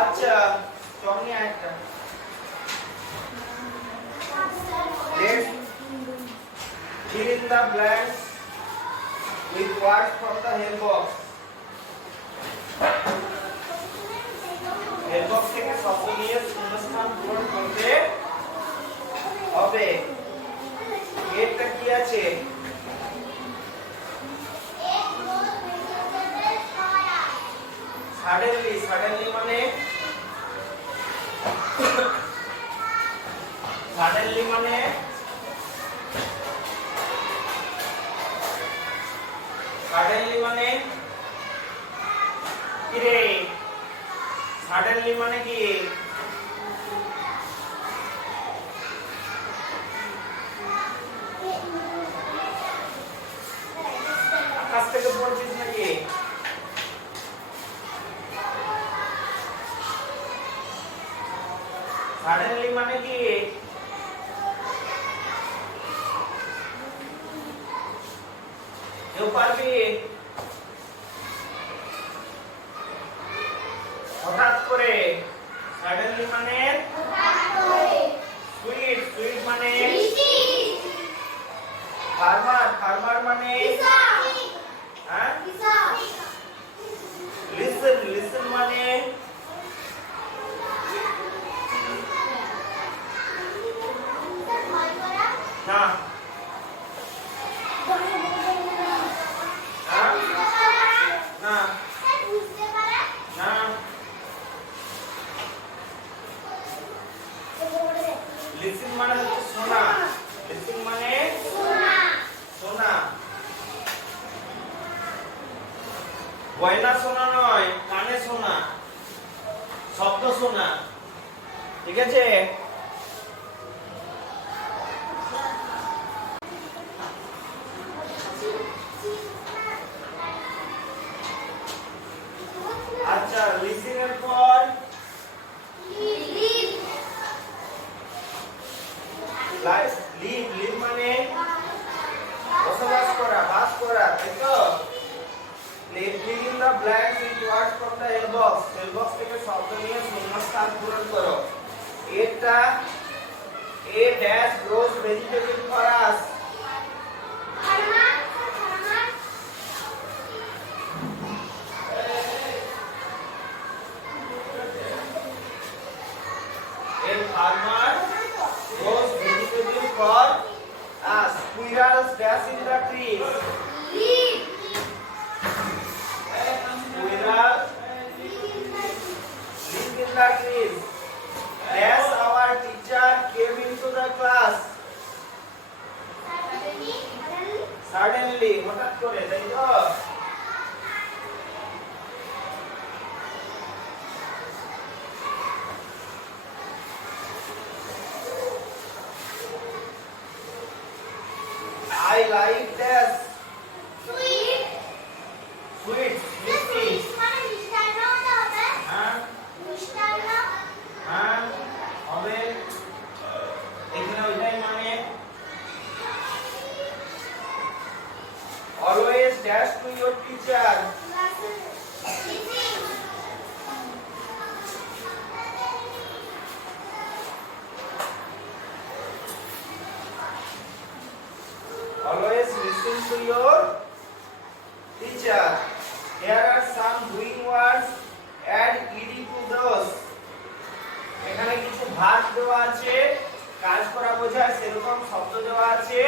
আচ্ছা চমনি আরেকটা let's fill in the blanks with words from the help box help box থেকে শব্দ নিয়ে শূন্যস্থান পূরণ করতে হবে এটা কি আছে suddenly মানে suddenly মানে কি রে suddenly মানে কি আকাশ থেকে পড়ছিস নাকি suddenly মানে কি কেউ পারবি হঠাৎ করে suddenly মানে sweet মানে farmer মানে হ্যাঁ listen মানে না লিসেন মানে হচ্ছে শোনা লিসেন মানে শোনা গয়না শোনা নয় কানে শোনা শব্দ শোনা ঠিক আছে আচ্ছা লিসেন এর পর লিভ মানে বসবাস করা বাস করা তাই তো fill in the blanks with words from the help box থেকে শব্দ নিয়ে শূন্যস্থান পূরণ করো এটা a dash grows vegetable for us a farmer grows vegetable for us squirrels dash in the trees squirrels live in the trees as our teacher came into the class suddenly হঠাৎ করে তাই তো I like this sweet মিষ্টি মানে মিষ্টান্ন হতে হবে হ্যাঁ মিষ্টান্ন হ্যাঁ হবে এখানে ওইটাই মানে always dash to your teacher always listen to your teacher here are some doing words add ed to those এখানে কিছু ভাগ দেওয়া আছে কাজ করা বোঝায় সেরকম শব্দ দেওয়া আছে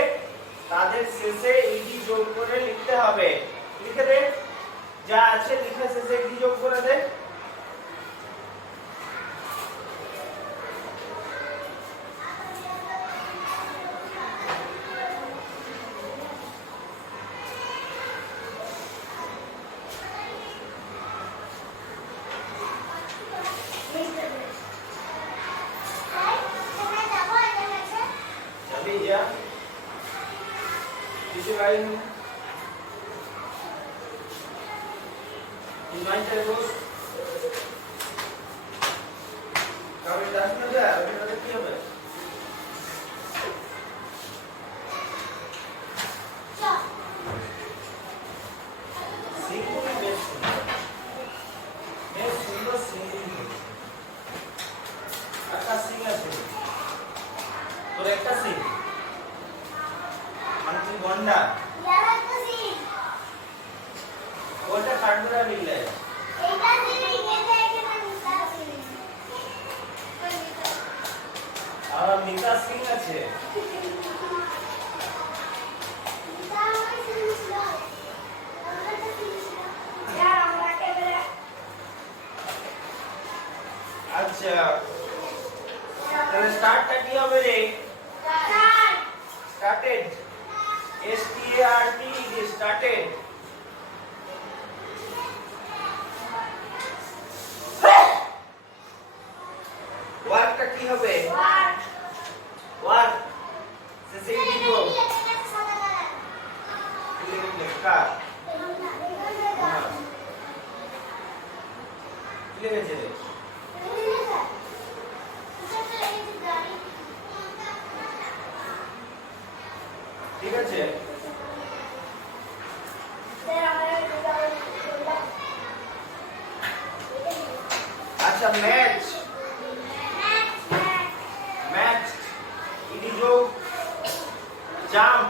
তাদের শেষে ইডি যোগ করে লিখতে হবে লিখে দে যা আছে লিখে শেষে ইডি যোগ করে দে जल्दी जा किसी भाई ने इनवाइट करो বুঝা ওটা কি হবে সিঙ্গুলি বেশ সুন্দর সিঙ্গুলি একটা সিং আছে তোর একটা সিং মানে তুই গন্ডা ইয়ারা তো সি ওটা কাটবরা বিল্লে এইটা দিবি এটা এখানে মিশা সি আর মিতা সিং আছে মিশা আমার সিরিজ লো আমরা তো সিরিজ লো ইয়ার আমরা ক্যামেরা আচ্ছা তাহলে স্টার্টটা কি হবে রে start started S T A R T started ওয়ার্কটা কি হবে ওয়ার্ক ওয়ার্ক শেষে কি দিব এটা সাদা কালার লেখা কি লিখেছে রে ঠিক আছে আচ্ছা ম্যাচ ম্যাচ ইডি যোগ জাম্প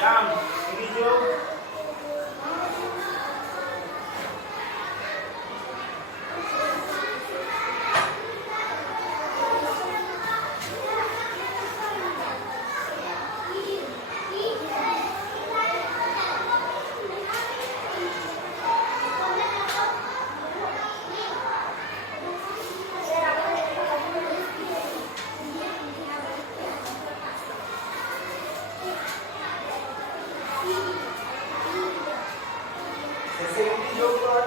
জাম্প ইডি যোগ শেষে ইডি যোগ কর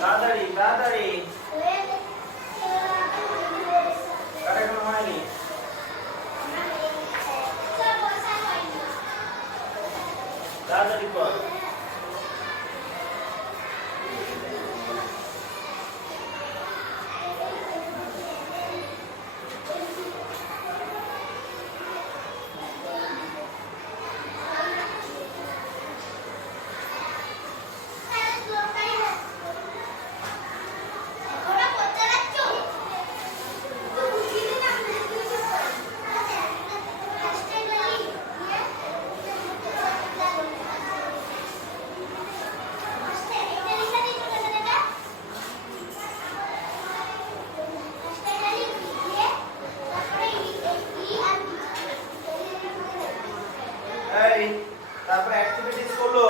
তাড়াতাড়ি তাড়াতাড়ি কাটা কোনো হয়নি তাড়াতাড়ি কর এই তারপর অ্যাক্টিভিটিস হলো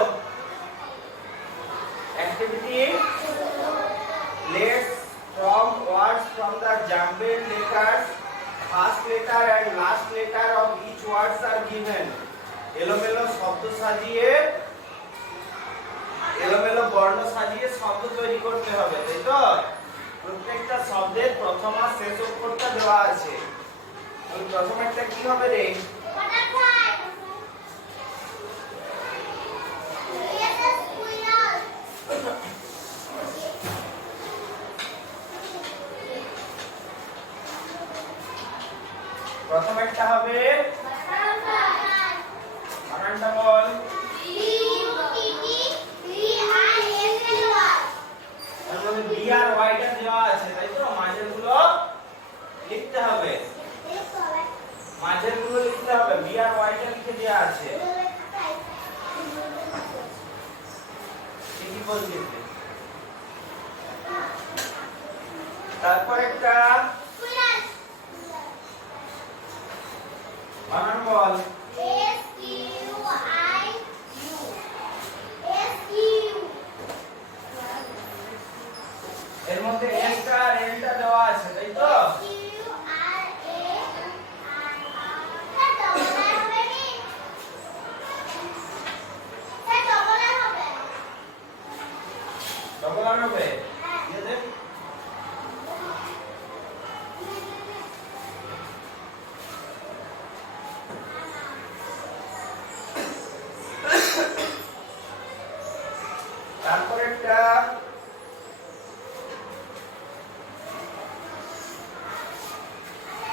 activity let's from words from the jumbled letters first letter and last letter of each words are given এলোমেলো শব্দ সাজিয়ে এলোমেলো বর্ণ সাজিয়ে শব্দ তৈরি করতে হবে তাই তো প্রত্যেকটা শব্দের প্রথম আর শেষ অক্ষরটা দেওয়া আছে ওই প্রথমেরটা কি হবে রে প্রথম একটা হবে বানানটা বল তার মধ্যে বি আর ওয়াইটা দেওয়া আছে তাই তো মাঝের গুলো লিখতে হবে মাঝের গুলো লিখতে হবে বি আর ওয়াইটা লিখে দেওয়া আছে ঠিকই বলছিস তারপর একটা বানান বল S T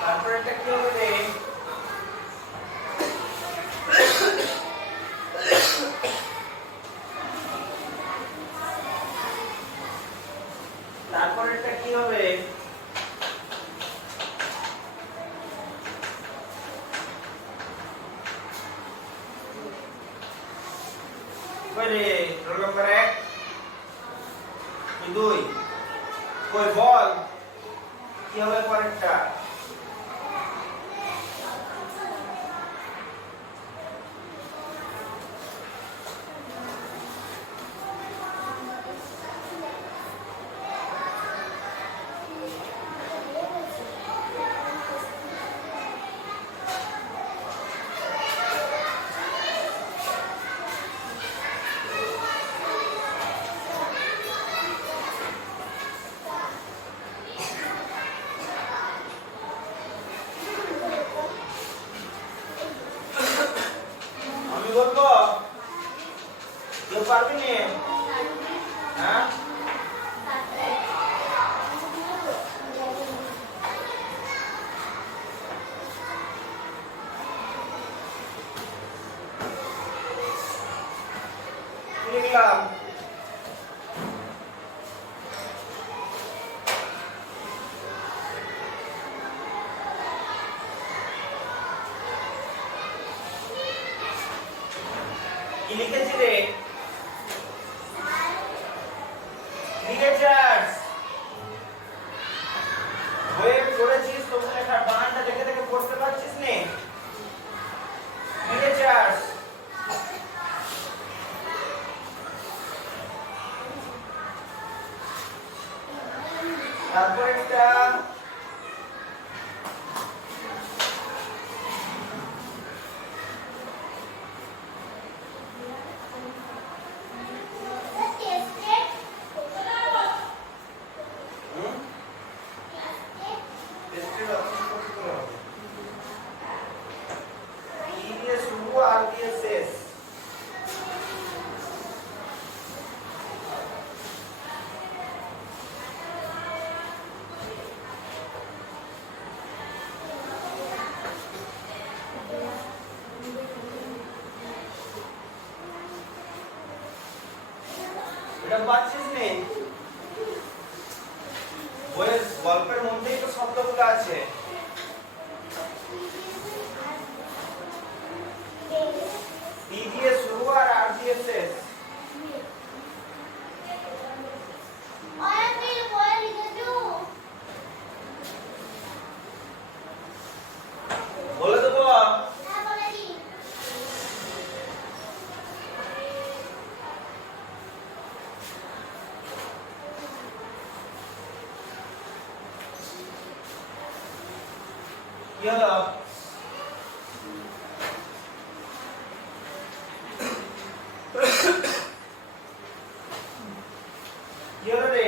তারপরে এটা কি হবে রে? তারপরে এটা কি হবে? কইরে রোল নাম্বার 1 2 কই বল কি হবে পরেরটা? আমি বলবো কেউ পারবি না? হ্যাঁ কি লিখলাম? কি লিখেছি রে? লিখেছিস বইয়ে পড়েছিস তো লেখার বানানটা দেখে দেখে পড়তে পারছিস নে? লিখেছিস তারপর একটা টেস্টের অপশন করতে হবে। ই দিয়ে শুরু আর দিয়ে শেষ। এটা পাচ্ছিস নে? বইয়ের গল্পের মধ্যেই তো শব্দগুলো আছে। ই দিয়ে শুরু আর দিয়ে শেষ। বলে দেবো কি হলো? কি হলো রে?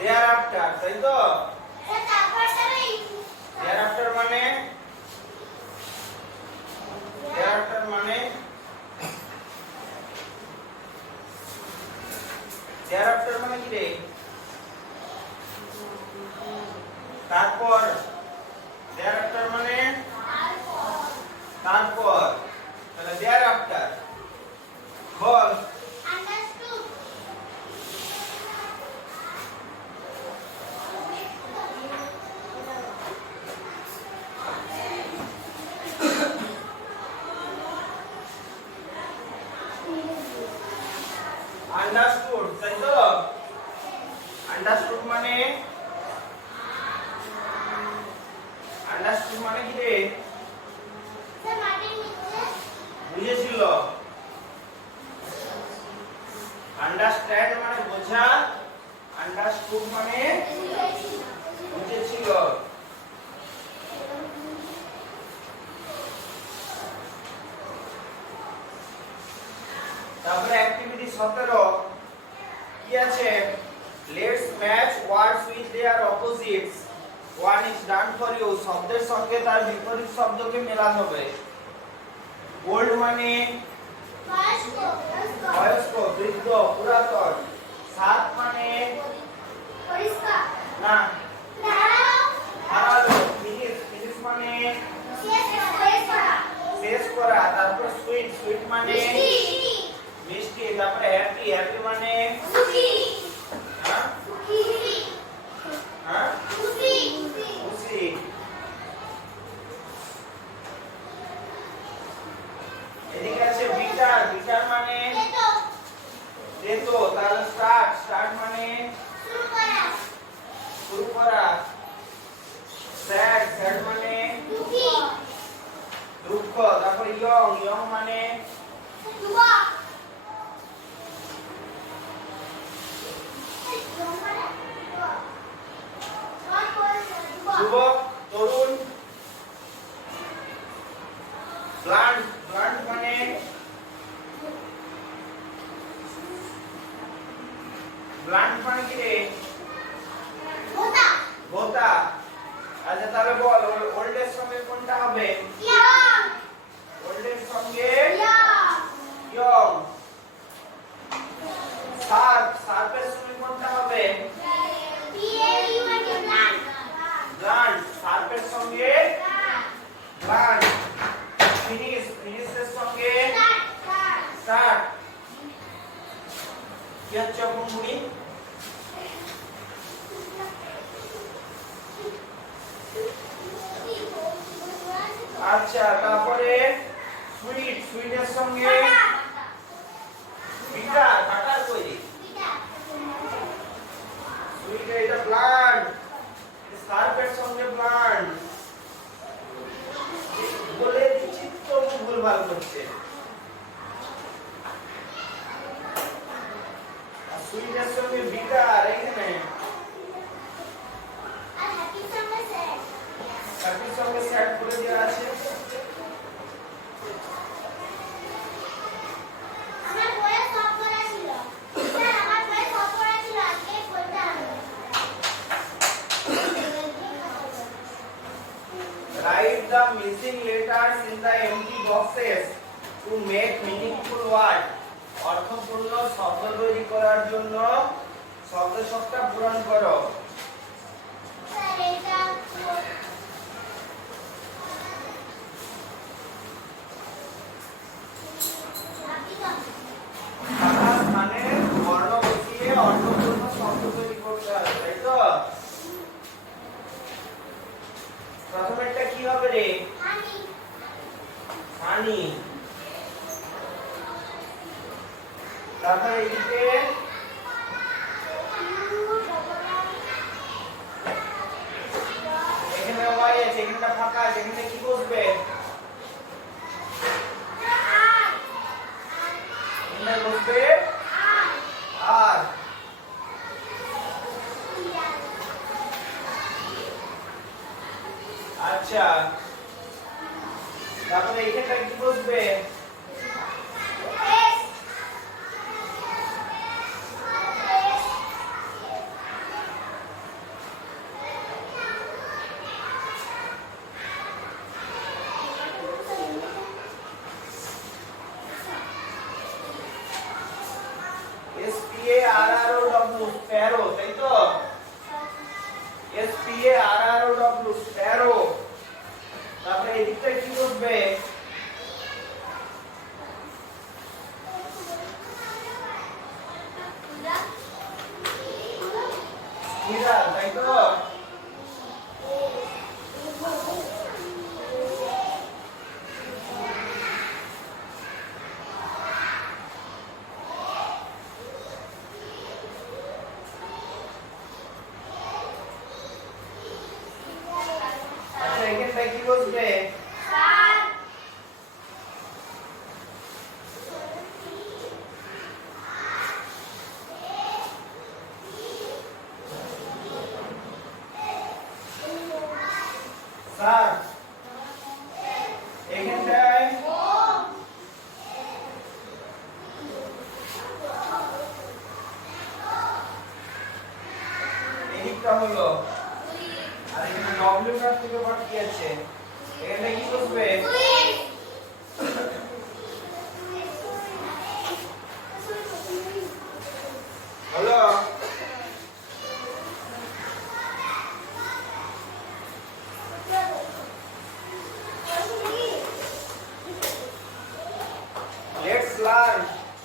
thereafter তাই তো? thereafter মানে thereafter মানে thereafter মানে কি রে? তারপর thereafter মানে তারপর তাহলে thereafter বল understood তাই তো? understood মানে কি রে? বুঝেছিল। আন্ডারস্ট্যান্ড মানে বোঝা, আন্ডারস্টুড মানে বুঝেছিল। তারপরে অ্যাক্টিভিটি 17 কি আছে? Let's match words with their opposites. One is done for you. শব্দের সঙ্গে তার বিপরীত শব্দকে মেলাতে হবে। ওল্ড মানে বয়স্ক, বৃদ্ধ, পুরাতন। সাত মানে না, হারালো। ফিনিশ, ফিনিশ মানে শেষ করা। তারপর সুইট, সুইট মানে মিষ্টি। তারপর হ্যাপি, হ্যাপি মানে হ্যাঁ হ্যাঁ খুশি। এদিকে আছে বিটার, বিটার মানে তেতো। তাহলে স্টার্ট, স্টার্ট মানে শুরু করা। স্যাড, স্যাড মানে দুঃখ। তারপর ইয়ং, ইয়ং মানে যুবক, তরুণ। ব্লান্ট, ব্লান্ট মানে ব্লান্ট মানে কি রে? ভোতা। আচ্ছা তাহলে বল ওল্ড এর সঙ্গে কোনটা হবে? ওল্ড এর সঙ্গে ইয়ং। শার্প, শার্পের সঙ্গে কোনটা হবে? ব্লান্ট, শার্পের সঙ্গে ব্লান্ট। ফিনিশ, ফিনিশের সঙ্গে স্টার্ট। কি হচ্ছে অপনগুলি? আচ্ছা তারপরে সুইট, সুইটের সঙ্গে বিটার, বাটার কই রে? সুইট এটা ব্লান্ট, শার্পের সঙ্গে ব্লান্ট। বলে দিচ্ছি তো ভুলভাল করছে। সুইটের সঙ্গে বিটার এখানে, হ্যাপির সঙ্গে স্যাড করে দেওয়া আছে। Write the missing letters in the empty boxes to make meaningful word. অর্থপূর্ণ শব্দ তৈরি করার জন্য শব্দ সবটা পূরণ করো। মানে বর্ণ বসিয়ে অর্থপূর্ণ শব্দ তৈরি করতে হবে, তাই তো? প্রথমেরটা কি হবে রে? হানি। তারপরে এদিকে এখানে ওয়াই আছে, এখানটা ফাঁকা আছে, এখানে কি বসবে? এখানে বসবে আর। আচ্ছা তারপরে এখানটা কি বসবে? SPARROW, স্প্যারো, তাই তো? SPARROW, Sparrow. তারপরে এদিকটা কি বসবে? স্কুইরাল, তাই তো? আচ্ছা এখানটায় কি বসবে? স্যার এখানটায় এদিকটা হলো, আর এখানে ডব্লিউ কার থেকে বাকি আছে, এখানে কি বসবে?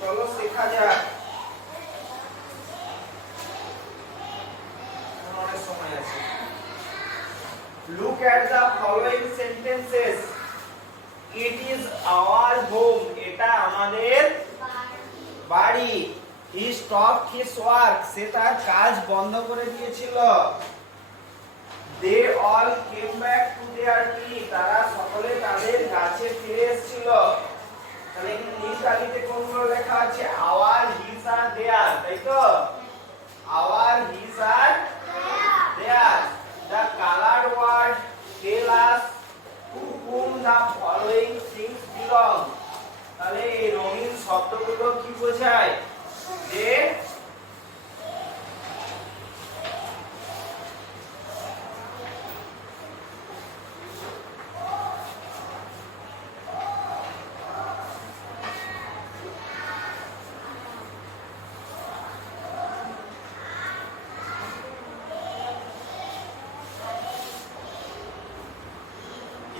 চলো শেখা যাক, অনেক সময় আছে। Look at the following sentences. It is our home. এটা আমাদের বাড়ি। He stopped his work. সে তার কাজ বন্ধ করে দিয়েছিল। They all came back to their tree. তারা সকলে তাদের গাছে ফিরে এসেছিল। তাহলে এখানে নীল কালিতে কোনগুলো লেখা আছে? our, his আর their, তাই তো? our, his R their. The colored word tell us to whom the following things belong. তাহলে এই রঙিন শব্দগুলো কি বোঝায়? যে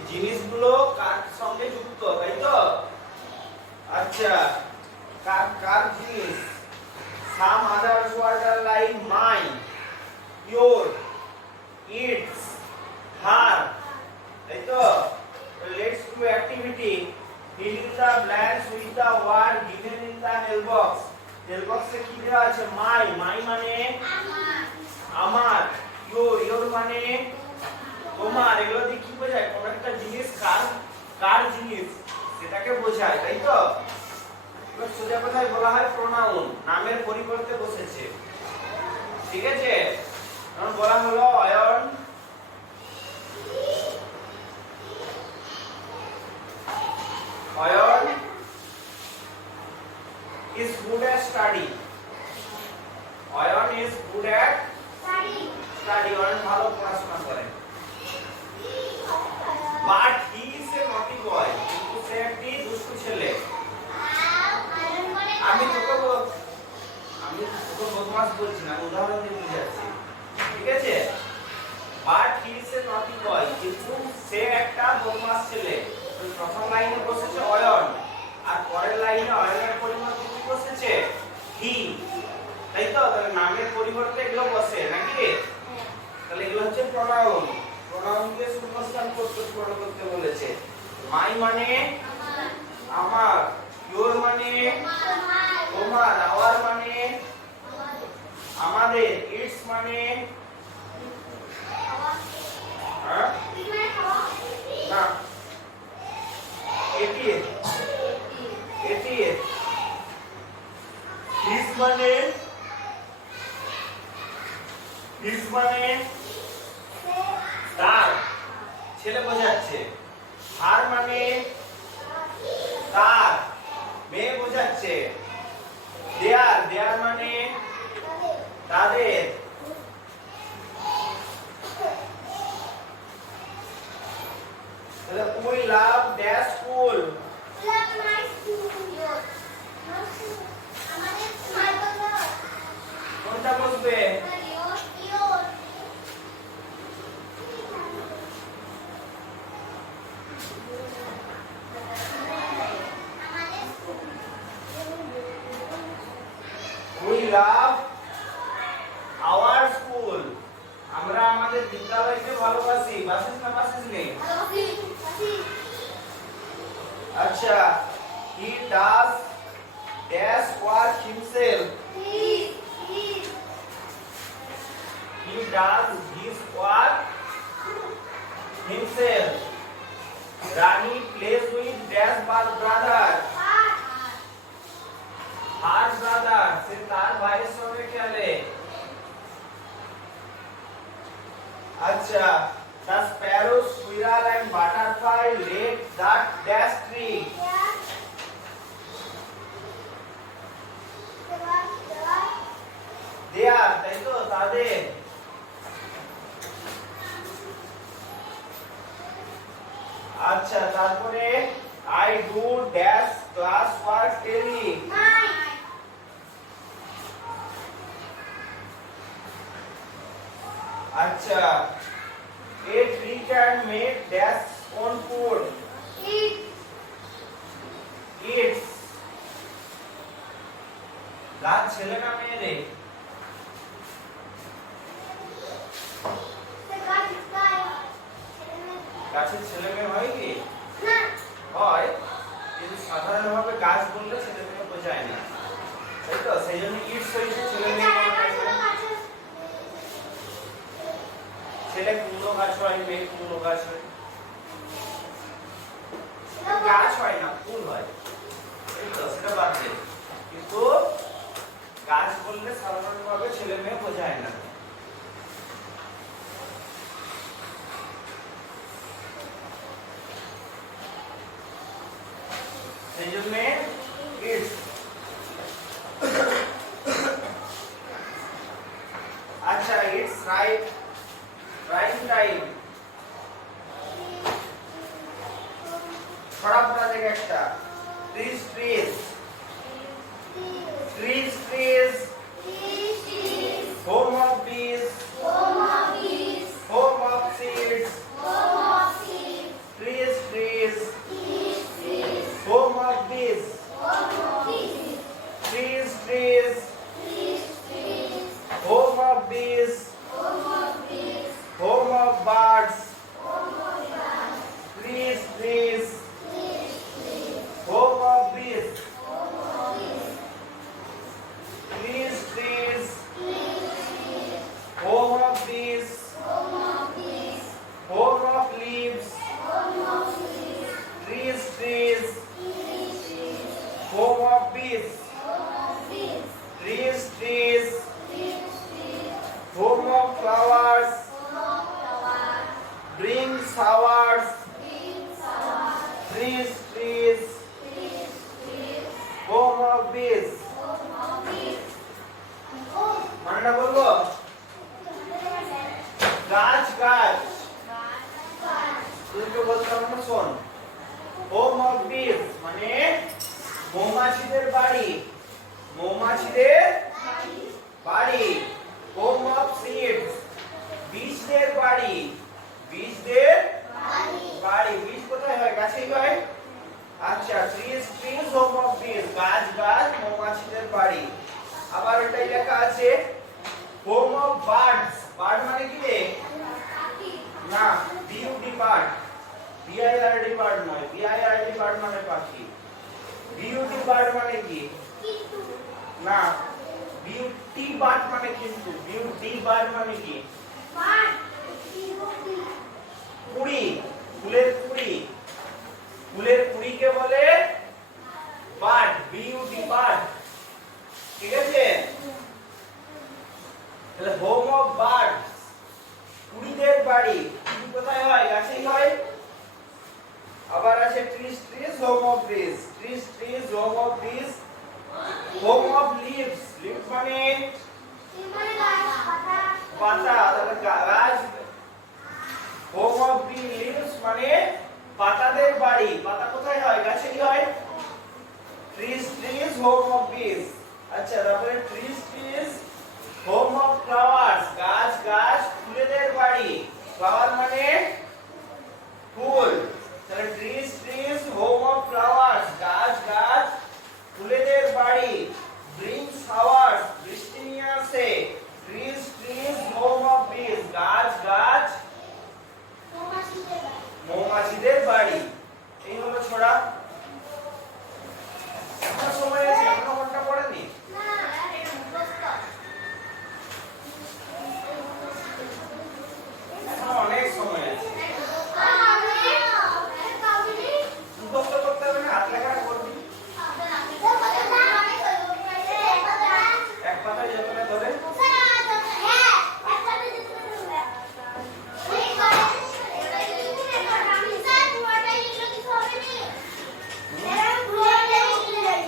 জিনিসগুলো কার সঙ্গে যুক্ত, তাই তো? আচ্ছা, কার কার জিনিস? some others words are like mine, your, its, her, তাই তো? Let's do activity. Fill in the blanks with the word given in the help box. help box এ কি দেওয়া আছে? my, my মানে আমার, your মানে তোমার। এগুলো দিয়ে কি বোঝায়? কোন একটা জিনিস কার জিনিস সেটাকে বোঝায়, তাই তো? এবার সোজা কথায় বলা হয় প্রোনাউন, নামের পরিবর্তে বসেছে, ঠিক আছে? এখন বলা হলো Ayan is good at study. Ayan is good at study. Ayan ভালো পড়াশোনা করে। But he is a naughty boy. কিন্তু সে একটি দুষ্টু ছেলে। আমি তোকে বদমাশ বলছি না, উদাহরণ দিয়ে বুঝাচ্ছি, ঠিক আছে? But he is a naughty boy. কিন্তু সে একটা বদমাশ ছেলে। প্রথম লাইনে বসেছে অয়ন, আর পরের লাইনে অয়নের পরিবর্তে কি বসেছে? হি, তাই তো? তাহলে নামের পরিবর্তে এগুলো বসে নাকি? তাহলে এগুলো হচ্ছে প্রোনাউন। প্রোনাউনকে শূন্যস্থান করতে বলেছে। মাই মানে আমার, ইওর মানে তোমার, আওয়ার মানে আমাদের, ইটস মানে না এটির, হিজ মানে তার, ছেলে বোঝাচ্ছে। হার মানে তার, মেয়ে বোঝাচ্ছে। দেয়ার মানে তাদের। We love their school. কোনটা বসবে? We love our school. আমরা আমাদের বিদ্যালয়কে ভালোবাসি। বাসিস না বাসিস নেই? আচ্ছা, he does dash work himself. He does his work himself. Rani plays with dash brother. Her brother. সে তার ভাইয়ের সঙ্গে খেলে। আচ্ছা, the sparrow, squirrel and butterfly laid that dash tree. They are, তাই তো? তাদের। আচ্ছা, তারপরে I do dash class work daily. আচ্ছা, a tree can make dash on food. Eats. গাছ ছেলে না মেয়ে রে? গাছের ছেলে মেয়ে হয় কি? হয়, কিন্তু সাধারণভাবে গাছ বললে ছেলে মেয়ে বোঝায় না, তাই তো? সেই জন্য ইটস হয়েছে ছেলে মেয়ে বলা হয় না। ছেলে কুমড়ো গাছ হয়, মেয়ে কুমড়ো গাছ হয়। গাছ হয় না, ফুল হয়, এই তো, সেটা বাদ দে। কিন্তু গাছ বললে সাধারণভাবে ছেলে মেয়ে বোঝায় না। সেই জন্য ইটস। আচ্ছা, ইটস রাইট টাইম। ছড়া পড়া থেকে একটা ট্রিজ হোম অফ বিজ home of seeds trees home of বিজ ট্রিজ হোম অফ বিজ home of birds trees home of bees trees home of bees home of leaves trees home of bees trees home of flowers bring showers trees home of bees মানটা বলবো গাছ তুইকে বলতাম না, শোন। Home of বিজ মানে মৌমাছিদের বাড়ি হোম অফ সিডস বীজদের বাড়ি বীজ কোথায় হয়? গাছেই হয়। আচ্ছা, ট্রিজ হোম অফ বিজ গাছ মৌমাছিদের বাড়ি। আবার এটাই লেখা আছে হোম অফ বার্ডস বার্ড মানে কি রে? না, বিউটি বার্ড, বিআইআরডি বার্ড নয়, বিআইআরডি বার্ড মানে পাখি। বিউটি বার্ড মানে কি? না, বিউটি বার্ড মানে কিন্তু, বিউটি বার্ড মানে কি? কুড়ি, ফুলের কুড়িকে বলে বার্ড, বিউটি বার্ড, ঠিক আছে? তাহলে হোম অফ বার্ডস কুড়িদের বাড়ি, কুড়ি কোথায় হয়? গাছেই হয়। আবার আছে ট্রিজ হোম অফ বিজ ট্রিজ হোম অফ বিজ হোম অফ লিভস মানে পাতা, তাহলে গাছ। হোম অফ বি লিভস মানে পাতাদের বাড়ি, পাতা কোথায় হয়? গাছেই হয়। ট্রিজ হোম অফ বিজ। আচ্ছা, তারপরে ট্রিজ হোম অফ ফ্লাওয়ার্স গাছ ফুলেদের বাড়ি, ফ্লাওয়ার মানে ফুল, তাহলে ট্রিজ হোম অফ ফ্লাওয়ার্স গাছ ফুলেদের বাড়ি। ব্রিং শাওয়ার্স বৃষ্টি নিয়ে আসে। ট্রিজ হোম অফ বিজ গাছ মৌমাছিদের বাড়ি। এই হলো ছড়া। এখন সময় আছে, এখনো ঘন্টা পড়েনি। এখনো অনেক সময় আছে। মুখস্থ করতে হবে না, হাত লেখা করবি। এক পাতায় যতটা ধরে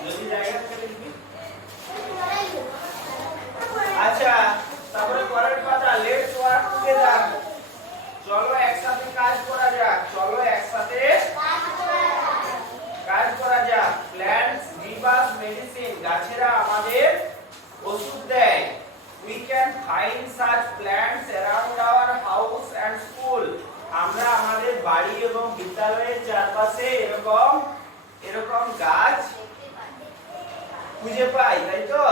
যদি জায়গা থেকে লিখবি। আচ্ছা, তারপরে পরের পাতা লেটস ওয়ার্ক টুগেদার। চলো একসাথে কাজ করা যাক। প্ল্যান্টস গিভ আস মেডিসিন গাছেরা আমাদের ওষুধ দেয়। We can find such plants around our house and school. আমরা আমাদের বাড়ি এবং বিদ্যালয়ের চারপাশে এরকম গাছ খুঁজে পাই, তাই তো?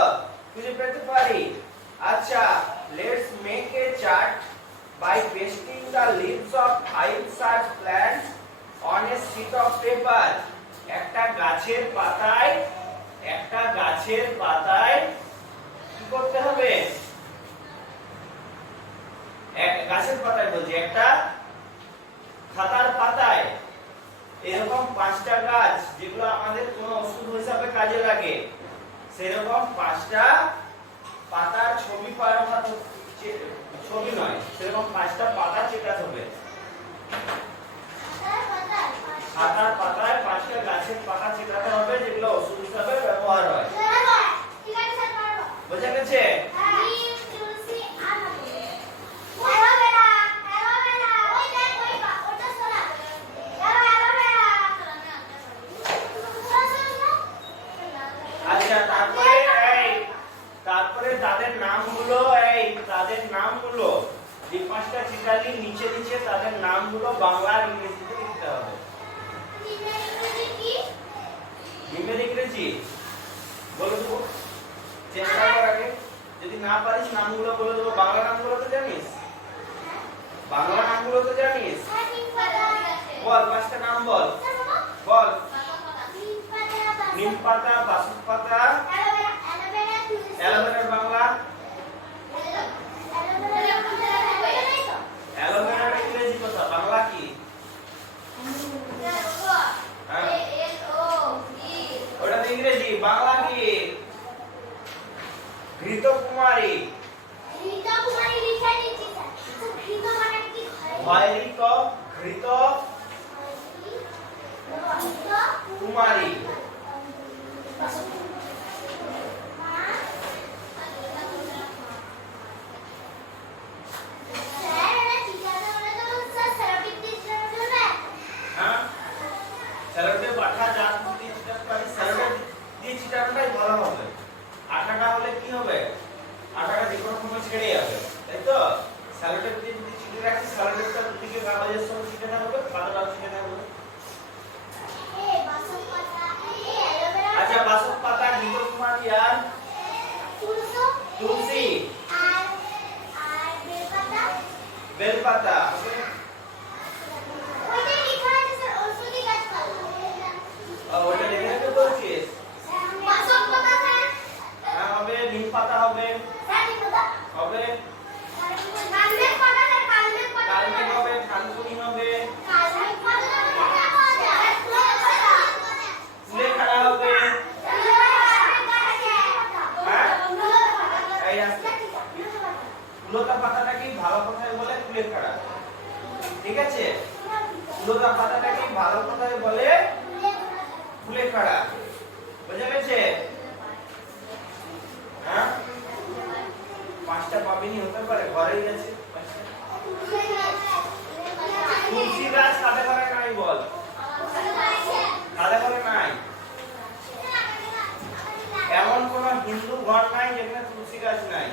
খুঁজে পেতে পারি। আচ্ছা, let's make a chart by pasting the leaves of five such plants on a sheet of paper. একটা গাছের পাতায় কি করতে হবে? গাছের পাতায় বলছি, একটা খাতার পাতায় এরকম 5টা গাছ যেগুলো আমাদের কোন ওষুধ হিসাবে কাজে লাগে, সেরকম 5টা পাতার ছবি ছবি নয়, সেরকম 5টা পাতা চেকাতে হবে। খাতার পাতায় 5টা গাছের পাতা চেকাতে হবে যেগুলো ওষুধ হিসাবে ব্যবহার হয়। বোঝা গেছে? আচ্ছা, তারপরে তাদের নামগুলো যে 5টা চিত্রালি নিচে তাদের নামগুলো বাংলা আর ইংরেজিতে লিখতে হবে। ইংরেজি বলে দেবো, চেষ্টা কর আগে, যদি না পারিস নামগুলো বলে দেবো। বাংলা নামগুলো তো জানিস? বল, 5টা নাম বল। নিম পাতা, বাসক পাতা, অ্যালোভেরার বাংলা, অ্যালোভেরার ইংরেজি কথা, বাংলা কি? ওটা তো ইংরেজি, বাংলা কি? ঘৃতকুমারী। ঘৃত কুমারী। ভালো হবে। আঠাটা হলে কি হবে? আঠাটা যে কোনো সময় ছেড়ে যাবে, তাই তো? স্যালোটেপ দিয়ে যদি ছিটে রাখি, স্যালোটেপটা দুদিকে কাগজের সঙ্গে ছিটে থাকবে, পাতাটাও ছিটে থাকবে। আচ্ছা, বাসক পাতা, ঘৃতকুমারী আর তুলসী, বেলপাতা। ওটা লিখে রাখতে বলছিস? হ্যাঁ, হবে। নিম পাতা হবে, কালমেঘ হবে, থানকুনি হবে, কুলেখাড়া হবে। কুলতা পাতাটাকে ভালো কথায় বলে কুলেখাড়া, ঠিক আছে? কুলতা পাতাটাকে ভালো কথায় বলে কুলেখাড়া। বুঝা গেছে? হ্যাঁ, 5টা পাবিনি, হতে পারে ঘরেই গেছে। তুলসী গাছ কাদের ঘরে নাই বল? কাদের ঘরে নাই? এমন কোন হিন্দু ঘর নাই যেখানে তুলসী গাছ নাই।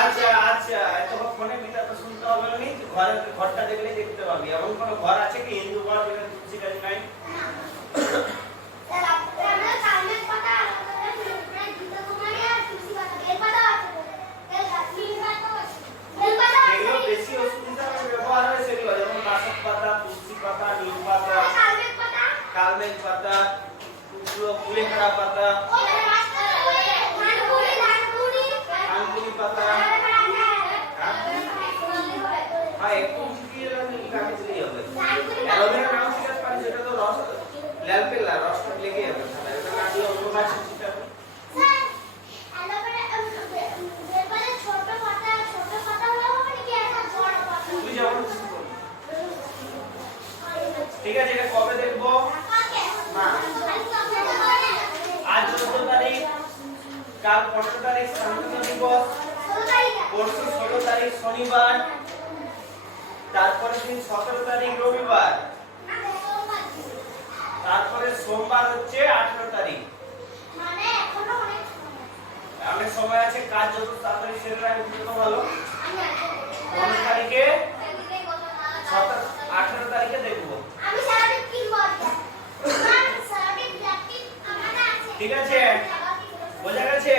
আচ্ছা, এত ফোনে গীতা তো শুনতে হবে না, ঘরটা দেখলে দেখতে পাবি। এমন কোন ঘর আছে কি হিন্দু ঘর যেখানে তুলসী গাছ নাই? বেশি ওষুধ হিসাবে ব্যবহার হয় সেগুলো, যেমন বাসক পাতা, তুলসী পাতা, নিম পাতা, কালমেঘ পাতা, কুলেখাড়া পাতা, থানকুনি পাতা। হ্যাঁ, একটু শিখিয়ে কাকে দিলেই হবে। অ্যালোভেরা নাও শিখাতে পারি, সেটা তো রস ল্যালপেলা, রসটা লেগে যাবে। এটা না দিলে অন্য গাছ শিখাবে। ঠিক আছে, এটা কবে দেখবো? না, আজ 14 তারিখ, কাল 15 তারিখ স্বাধীনতা দিবস, পরশু 16 তারিখ শনিবার, তারপরে দিন 17 তারিখ রবিবার, তারপরে সোমবার হচ্ছে 18 তারিখ। অনেক সময় আছে, কাজ যত তাড়াতাড়ি সেরে রাখবে তত ভালো। 15 তারিখে, 18 তারিখে দেখবো। ঠিক আছে বোঝা গেছে